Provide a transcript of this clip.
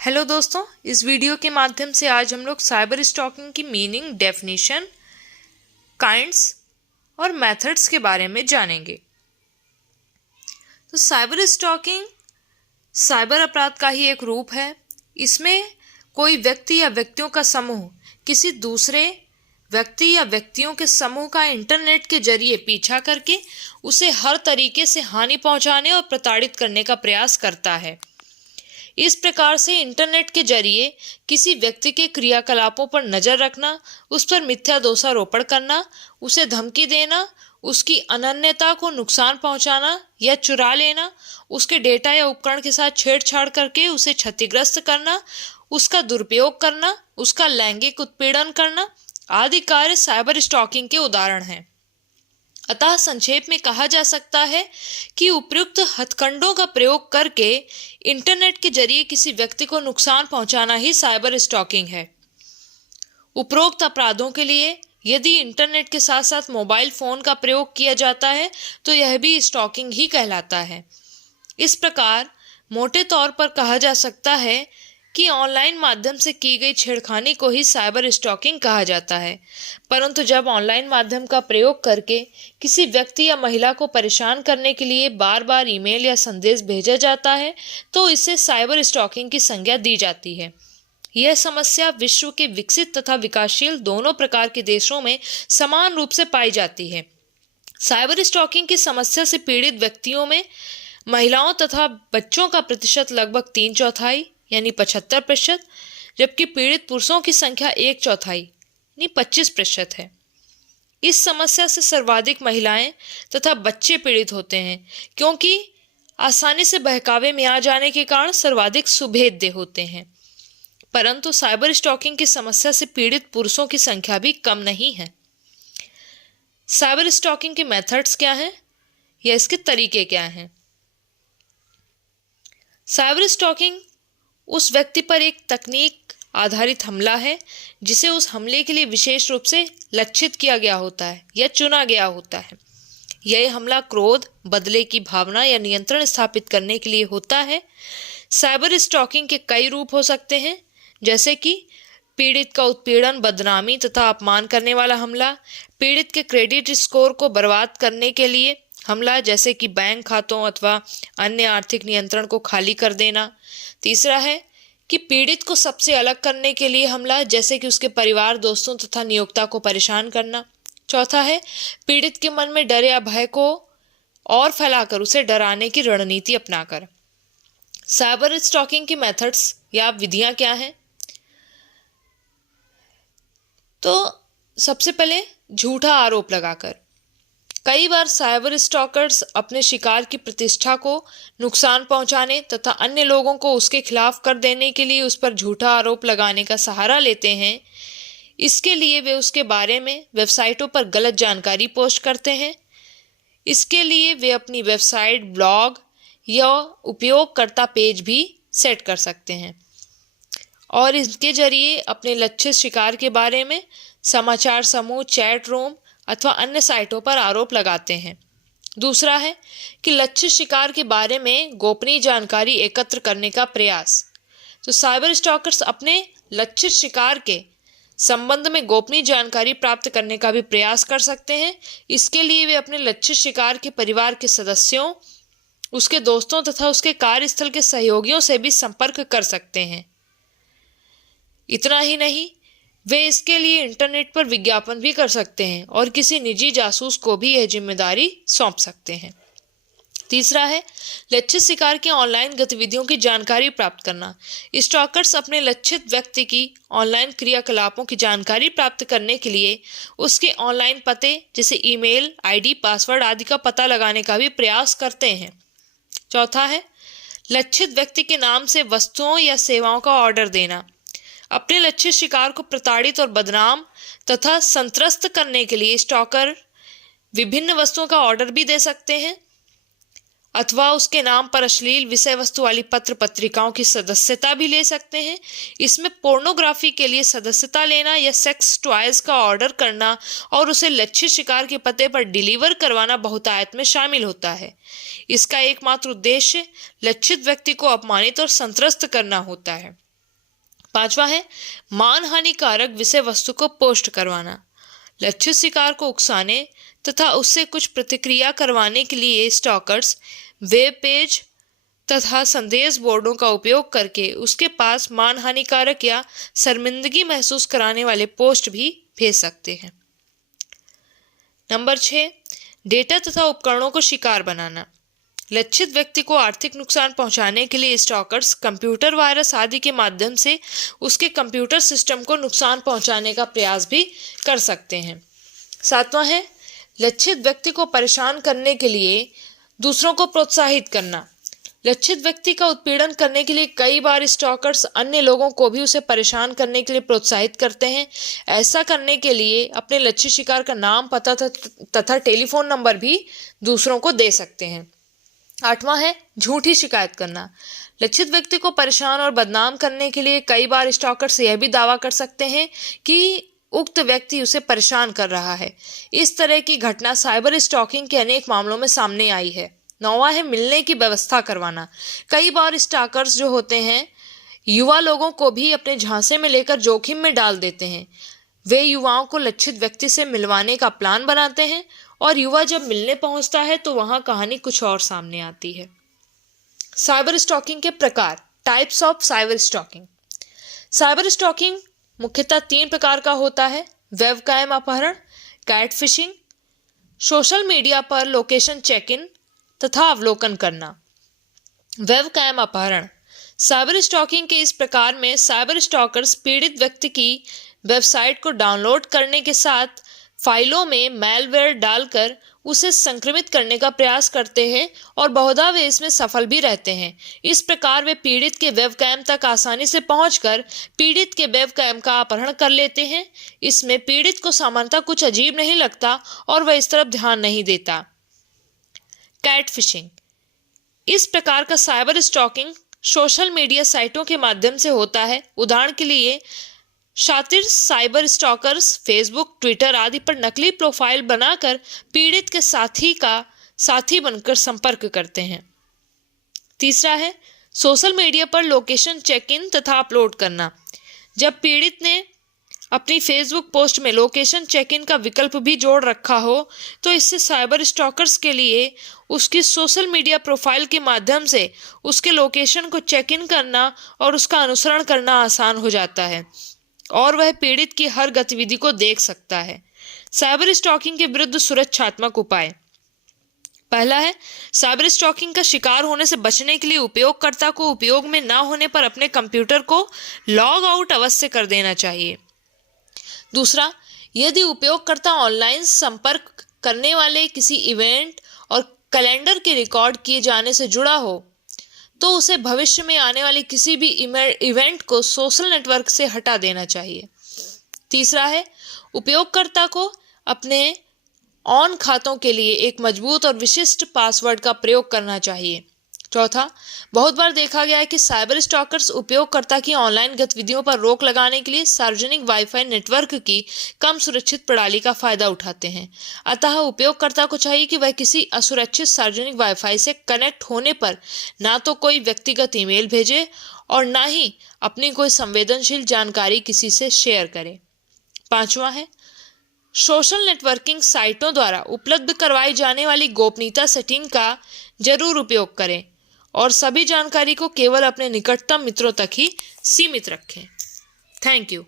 Hello दोस्तों, इस video के माध्यम से आज हम लोग साइबर स्टॉकिंग की मीनिंग, डेफिनेशन, काइंड्स और मेथड्स के बारे में जानेंगे। तो साइबर स्टॉकिंग साइबर अपराध का ही एक रूप है। इसमें कोई व्यक्ति या व्यक्तियों का समूह किसी दूसरे व्यक्ति या व्यक्तियों के समूह का इंटरनेट के जरिए पीछा करके उसे हर तरीके से हानि पहुंचाने और प्रताड़ित करने का प्रयास करता है। इस प्रकार से इंटरनेट के जरिए किसी व्यक्ति के क्रियाकलापों पर नजर रखना, उस पर मिथ्या दोषारोपण करना, उसे धमकी देना, उसकी अनन्यता को नुकसान पहुंचाना या चुरा लेना, उसके डेटा या उपकरण के साथ छेड़छाड़ करके उसे क्षतिग्रस्त करना, उसका दुरुपयोग करना, उसका लैंगिक उत्पीड़न करना आदि कार्य साइबर स्टॉकिंग के उदाहरण हैं। अतः संक्षेप में कहा जा सकता है कि उपयुक्त हथकंडों का प्रयोग करके इंटरनेट के जरिए किसी व्यक्ति को नुकसान पहुंचाना ही साइबर स्टॉकिंग है। उपरोक्त अपराधों के लिए यदि इंटरनेट के साथ साथ मोबाइल फोन का प्रयोग किया जाता है तो यह भी स्टॉकिंग ही कहलाता है। इस प्रकार मोटे तौर पर कहा जा सकता है कि ऑनलाइन माध्यम से की गई छेड़खानी को ही साइबर स्टॉकिंग कहा जाता है। परंतु जब ऑनलाइन माध्यम का प्रयोग करके किसी व्यक्ति या महिला को परेशान करने के लिए बार बार ईमेल या संदेश भेजा जाता है तो इसे साइबर स्टॉकिंग की संज्ञा दी जाती है। यह समस्या विश्व के विकसित तथा विकासशील दोनों प्रकार के देशों में समान रूप से पाई जाती है। साइबर स्टॉकिंग की समस्या से पीड़ित व्यक्तियों में महिलाओं तथा बच्चों का प्रतिशत लगभग 3/4 यानी 75%, जबकि पीड़ित पुरुषों की संख्या 1/4 यानी 25% है। इस समस्या से सर्वाधिक महिलाएं तथा बच्चे पीड़ित होते हैं, क्योंकि आसानी से बहकावे में आ जाने के कारण सर्वाधिक सुभेद्य होते हैं। परंतु साइबर स्टॉकिंग की समस्या से पीड़ित पुरुषों की संख्या भी कम नहीं है। साइबर स्टॉकिंग के मेथड्स क्या हैं या इसके तरीके क्या हैं? साइबर स्टॉकिंग उस व्यक्ति पर एक तकनीक आधारित हमला है जिसे उस हमले के लिए विशेष रूप से लक्षित किया गया होता है या चुना गया होता है। यह हमला क्रोध, बदले की भावना या नियंत्रण स्थापित करने के लिए होता है। साइबर स्टॉकिंग के कई रूप हो सकते हैं, जैसे कि पीड़ित का उत्पीड़न, बदनामी तथा अपमान करने वाला हमला, पीड़ित के क्रेडिट स्कोर को बर्बाद करने के लिए हमला, जैसे कि बैंक खातों अथवा अन्य आर्थिक नियंत्रण को खाली कर देना। तीसरा है कि पीड़ित को सबसे अलग करने के लिए हमला, जैसे कि उसके परिवार, दोस्तों तथा नियोक्ता को परेशान करना। चौथा है पीड़ित के मन में डर या भय को और फैलाकर उसे डराने की रणनीति अपनाकर। साइबर स्टॉकिंग की मेथड्स या विधियां क्या हैं? तो सबसे पहले झूठा आरोप लगाकर। कई बार साइबर स्टॉकर्स अपने शिकार की प्रतिष्ठा को नुकसान पहुंचाने तथा अन्य लोगों को उसके खिलाफ कर देने के लिए उस पर झूठा आरोप लगाने का सहारा लेते हैं। इसके लिए वे उसके बारे में वेबसाइटों पर गलत जानकारी पोस्ट करते हैं। इसके लिए वे अपनी वेबसाइट, ब्लॉग या उपयोगकर्ता पेज भी सेट कर सकते हैं और इसके जरिए अपने लक्षित शिकार के बारे में समाचार समूह, चैट रूम अथवा अन्य साइटों पर आरोप लगाते हैं। दूसरा है कि लक्षित शिकार के बारे में गोपनीय जानकारी एकत्र करने का प्रयास। तो साइबर स्टॉकर्स अपने लक्षित शिकार के संबंध में गोपनीय जानकारी प्राप्त करने का भी प्रयास कर सकते हैं। इसके लिए वे अपने लक्षित शिकार के परिवार के सदस्यों, उसके दोस्तों तथा उसके कार्यस्थल के सहयोगियों से भी संपर्क कर सकते हैं। इतना ही नहीं, वे इसके लिए इंटरनेट पर विज्ञापन भी कर सकते हैं और किसी निजी जासूस को भी यह जिम्मेदारी सौंप सकते हैं। तीसरा है लक्षित शिकार की ऑनलाइन गतिविधियों की जानकारी प्राप्त करना। स्टॉकर्स अपने लक्षित व्यक्ति की ऑनलाइन क्रियाकलापों की जानकारी प्राप्त करने के लिए उसके ऑनलाइन पते, जैसे ईमेल आईडी, पासवर्ड आदि का पता लगाने का भी प्रयास करते हैं। चौथा है लक्षित व्यक्ति के नाम से वस्तुओं या सेवाओं का ऑर्डर देना। अपने लक्षित शिकार को प्रताड़ित और बदनाम तथा संत्रस्त करने के लिए स्टॉकर विभिन्न वस्तुओं का ऑर्डर भी दे सकते हैं अथवा उसके नाम पर अश्लील विषय वस्तु वाली पत्र पत्रिकाओं की सदस्यता भी ले सकते हैं। इसमें पोर्नोग्राफी के लिए सदस्यता लेना या सेक्स टॉयज का ऑर्डर करना और उसे लक्षित शिकार के पते पर डिलीवर करवाना बहुतायत में शामिल होता है। इसका एकमात्र उद्देश्य लक्षित व्यक्ति को अपमानित और संत्रस्त करना होता है। 5वां है मानहानिकारक विषय वस्तु को पोस्ट करवाना। लक्षित शिकार को उकसाने तथा उससे कुछ प्रतिक्रिया करवाने के लिए स्टॉकर्स वेब पेज तथा संदेश बोर्डों का उपयोग करके उसके पास मानहानिकारक या शर्मिंदगी महसूस कराने वाले पोस्ट भी भेज सकते हैं। नंबर 6, डेटा तथा उपकरणों को शिकार बनाना। लक्षित व्यक्ति को आर्थिक नुकसान पहुंचाने के लिए स्टॉकर्स कंप्यूटर वायरस आदि के माध्यम से उसके कंप्यूटर सिस्टम को नुकसान पहुंचाने का प्रयास भी कर सकते हैं। 7वां है लक्षित व्यक्ति को परेशान करने के लिए दूसरों को प्रोत्साहित करना। लक्षित व्यक्ति का उत्पीड़न करने के लिए कई बार स्टॉकर्स अन्य लोगों को भी उसे परेशान करने के लिए प्रोत्साहित करते हैं। ऐसा करने के लिए अपने लक्षित शिकार का नाम, पता तथा टेलीफोन नंबर भी दूसरों को दे सकते हैं। 8वां है झूठी शिकायत करना। लक्षित व्यक्ति को परेशान और बदनाम करने के लिए कई बार स्टॉकर्स यह भी दावा कर सकते हैं कि उक्त व्यक्ति उसे परेशान कर रहा है। इस तरह की घटना साइबर स्टॉकिंग के अनेक मामलों में सामने आई है। 9वां है मिलने की व्यवस्था करवाना। कई बार स्टॉकर्स जो होते हैं युवा लोगों को भी अपने झांसे में लेकर जोखिम में डाल देते हैं। वे युवाओं को लक्षित व्यक्ति से मिलवाने का प्लान बनाते हैं और युवा जब मिलने पहुंचता है तो वहां कहानी कुछ और सामने आती है। साइबर स्टॉकिंग के प्रकार, types of cyber stalking. Cyber stalking मुख्यतः 3 प्रकार का होता है। वेबकैम अपहरण, कैट फिशिंग, सोशल मीडिया पर लोकेशन चेक इन तथा अवलोकन करना। वेबकैम अपहरण। साइबर स्टॉकिंग के इस प्रकार में साइबर स्टॉकर्स पीड़ित व्यक्ति की वेबसाइट को डाउनलोड करने के साथ फाइलों में मैलवेयर डालकर उसे संक्रमित करने का प्रयास करते हैं और बहुधा वे इसमें सफल भी रहते हैं। इस प्रकार वे पीड़ित के वेबकैम तक आसानी से पहुंचकर पीड़ित के वेबकैम का अपहरण कर लेते हैं। इसमें पीड़ित को सामान्यतः कुछ अजीब नहीं लगता और वह इस तरफ ध्यान नहीं देता। Cat fishing. इस प्रकार का साइबर स्टॉकिंग सोशल मीडिया साइटों के माध्यम से होता है। उदाहरण के लिए शातिर साइबर स्टॉकर्स फेसबुक, ट्विटर आदि पर नकली प्रोफाइल बनाकर पीड़ित के साथी बनकर संपर्क करते हैं। तीसरा है सोशल मीडिया पर लोकेशन चेक इन तथा अपलोड करना। जब पीड़ित ने अपनी फेसबुक पोस्ट में लोकेशन चेक इन का विकल्प भी जोड़ रखा हो तो इससे साइबर स्टॉकर्स के लिए उसकी सोशल मीडिया प्रोफाइल के माध्यम से उसके लोकेशन को चेक इन करना और उसका अनुसरण करना आसान हो जाता है और वह पीड़ित की हर गतिविधि को देख सकता है। साइबर स्टॉकिंग के विरुद्ध सुरक्षात्मक उपाय। पहला है साइबर स्टॉकिंग का शिकार होने से बचने के लिए उपयोगकर्ता को उपयोग में न होने पर अपने कंप्यूटर को लॉग आउट अवश्य कर देना चाहिए। दूसरा, यदि उपयोगकर्ता ऑनलाइन संपर्क करने वाले किसी इवेंट और कैलेंडर के रिकॉर्ड किए जाने से जुड़ा हो तो उसे भविष्य में आने वाले किसी भी इवेंट को सोशल नेटवर्क से हटा देना चाहिए। तीसरा है उपयोगकर्ता को अपने ऑन खातों के लिए एक मजबूत और विशिष्ट पासवर्ड का प्रयोग करना चाहिए। चौथा, बहुत बार देखा गया है कि साइबर स्टॉकर्स उपयोगकर्ता की ऑनलाइन गतिविधियों पर रोक लगाने के लिए सार्वजनिक वाईफाई नेटवर्क की कम सुरक्षित प्रणाली का फायदा उठाते हैं। अतः उपयोगकर्ता को चाहिए कि वह किसी असुरक्षित सार्वजनिक वाईफाई से कनेक्ट होने पर ना तो कोई व्यक्तिगत ईमेल भेजे और ना ही अपनी कोई संवेदनशील जानकारी किसी से शेयर करे। 5वां है सोशल नेटवर्किंग साइटों द्वारा उपलब्ध करवाई जाने वाली गोपनीयता सेटिंग का जरूर उपयोग करें और सभी जानकारी को केवल अपने निकटतम मित्रों तक ही सीमित रखें। Thank you.